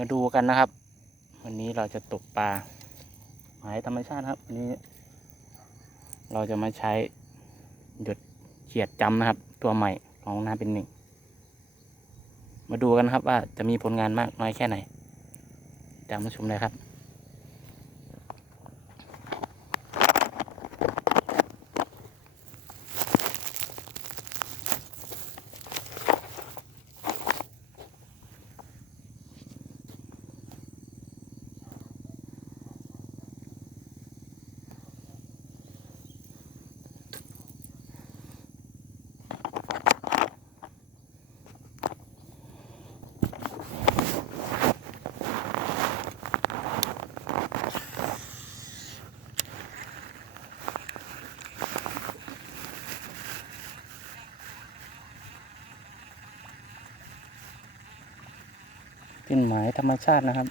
มาดูกันนะครับ วันนี้เราจะตกปลาหมายธรรมชาติครับวันนี้ เราจะมาใช้หยดเขียดจำนะครับ ตัวใหม่ของนาเป็นหนึ่ง มาดูกันครับว่าจะมีผลงานมากน้อยแค่ไหนตามมาชมเลยครับ เป็นหมายธรรมชาตินะครับ